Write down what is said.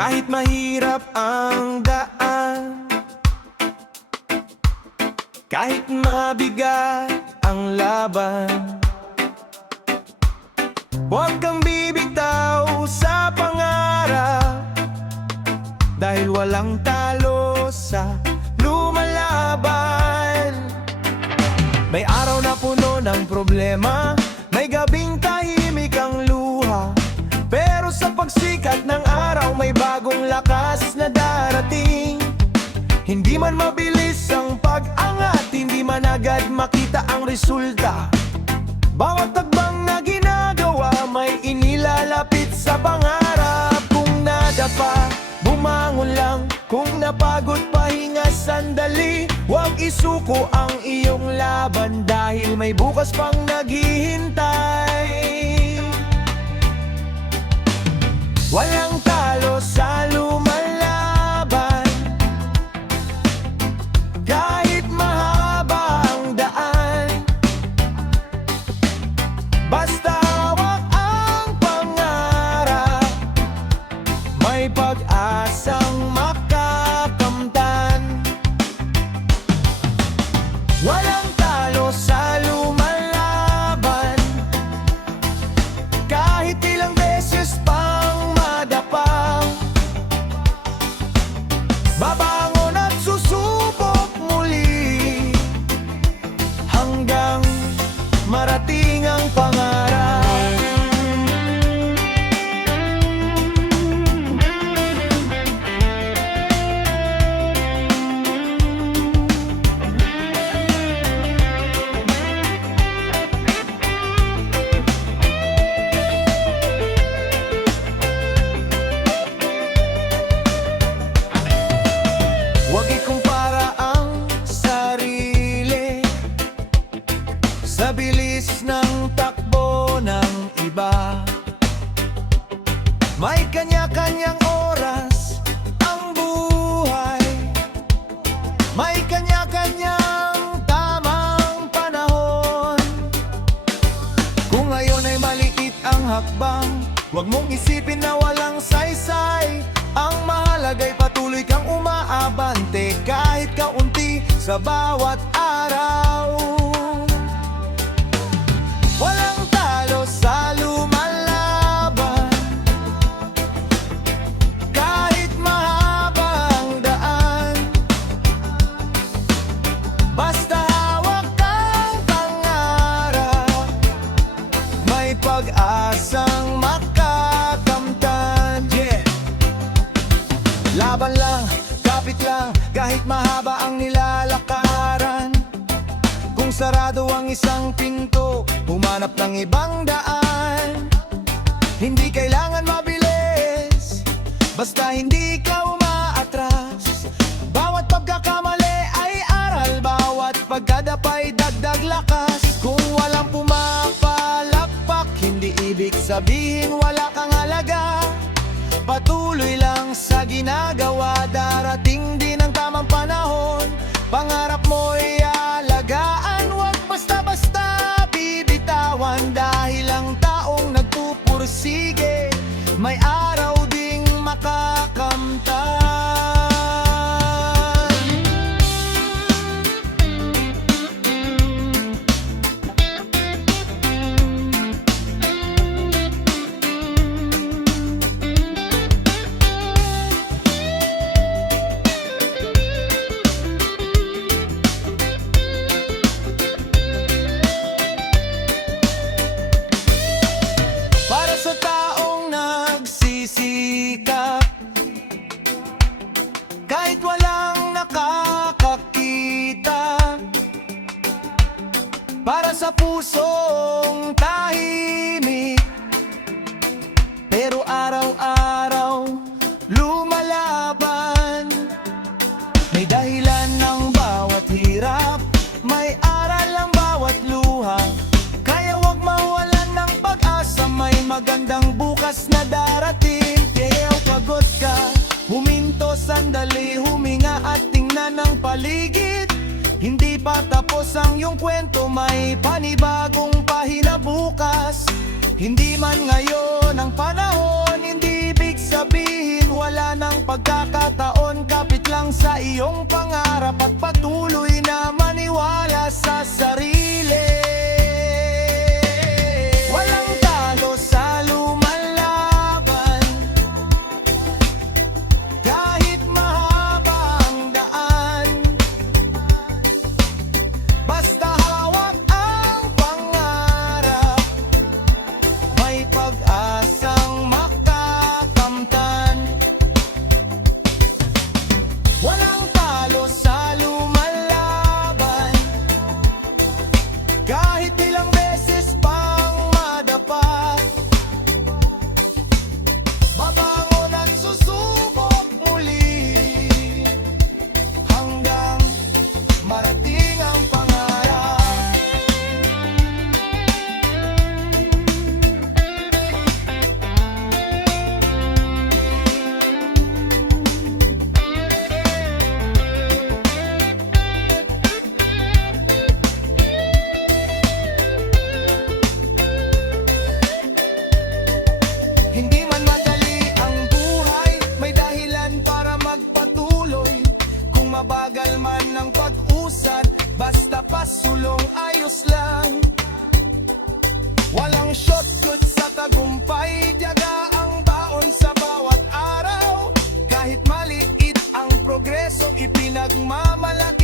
Kahit mahirap ang daan, kahit mabigat ang laban, huwag kang bibitaw sa pangarap, dahil walang talo sa lumalaban. May araw na puno ng problema, may gabing tahimik ang luha, pero sa pagsikat ng araw may bagong lakas na darating. Hindi man mabilis ang pag-angat, hindi man agad makita ang resulta, bawat tagbang na ginagawa may inilalapit sa pangarap. Kung nadapa, bumangon lang. Kung napagod, pahinga sandali. Huwag isuko ang iyong laban, dahil may bukas pang naghihintay. Walang talo sa lumalaban, kahit mahaba ang daan. Basta hawak ang pangarap, may pag-asang makakamtan. Walang talo sa lumalaban, kahit ilang beses pang madapa. Babangon at susubok muli, hanggang marating ang pangarap. Huwag ikumpara ang sarili sa bilis ng takbo ng iba. May kanya-kanyang oras ang buhay, may kanya-kanyang tamang panahon. Kung ngayon ay maliit ang hakbang, huwag mong isipin na walang saysay. Ang mahalaga'y patuloy kang umaabante, kahit kaunti sa bawat araw. Walang talo sa lumalaban, kahit mahaba ang daan. Basta hawak ang pangarap, may pag-asang makakamtan. Yeah! Laban lang, kapit lang, kahit mahaba ang nilalakaran. Kung sarado ang isang pinto, humanap ng ibang daan. Hindi kailangan mabilis, basta hindi ka umaatras. Bawat pagkakamali ay aral, bawat pagkadapay dagdag lakas. Kung walang pumapalakpak, hindi ibig sabihin wala kang halaga. Patuloy lang sa ginagawa, darating din ang tamang panahon. Pangarap mo'y alagaan, huwag basta-basta bibitawan, dahil ang taong nagpupursige may araw ding makakamtan. Para sa taong nagsisikap, kahit walang nakakakita. Para sa pusong tahimik, pero araw-araw lumalaban. May dahilan ng bawat hirap, may aral ang bawat luha. Kaya wag mawalan ng pag-asa, may magandang bukas na darating. Kaya pagod ka, huminto sandali, huminga at tingnan ang paligid. Hindi pa tapos ang iyong kwento, may panibagong pahina bukas. Hindi man ngayon ang panahon, hindi ibig sabihin sabihin wala nang pagkakataon. Kapit lang sa iyong pangarap at patuloy na maniwala sa sarili. Walang talo sa lumalaban, kahit mahaba ang daan. Basta hawak ang pangarap, may pag-asang makakamtan. Walang talo sa lumalaban, kahit ilang beses pang madapa. Babangon at susubok muli, hanggang marating ang pangarap. Hindi man madali ang buhay, may dahilan para magpatuloy. Kung mabagal man ang pag-usad, basta pasulong ayos lang. Walang shortcut sa tagumpay, tiyaga ang baon sa bawat araw. Kahit maliit ang progresong ipinagmamalaki,